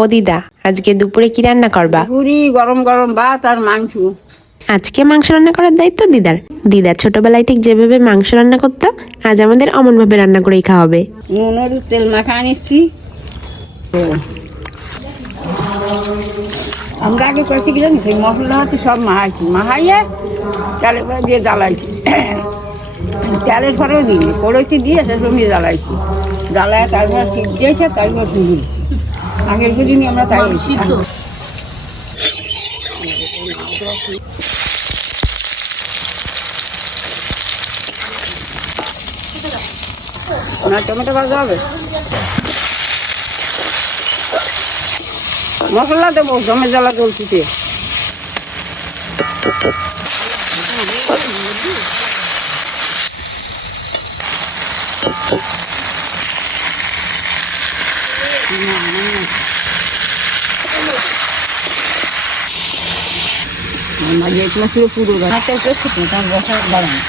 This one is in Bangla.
ও দিদা আজকে দুপুরে কি রান্না করবা? পুরি গরম গরম ভাত আর মাংস। আজকে মাংস রান্না করার দায়িত্ব দিদার। দিদা ছোটবেলায় ঠিক যেভাবে মাংস রান্না করতো আজ আমাদের অমন ভাবে রান্না করেই খাওয়াবে। নুন হলুদ তেল মাখা আনিচ্ছি তো আমরা আগে করেছি কি জানিস এই মশলা হচ্ছে সব মাহাইছি মাহাইয়ে তেলে করে দিয়ে জ্বালাইছি। তেলের পরেও দিই করেছি দিয়ে সে সঙ্গে জ্বালাইছি। জ্বালায় তারপর ঠিক দিয়েছে তারপর শুনি আগের দিনই আমরা তাই না টমেটো ভাজা হবে? মশলা দেবো জমে জ্বালা চলছিতে মাঝে মাস পুরো হাতে শুকনো তখন বসা বাড়ানো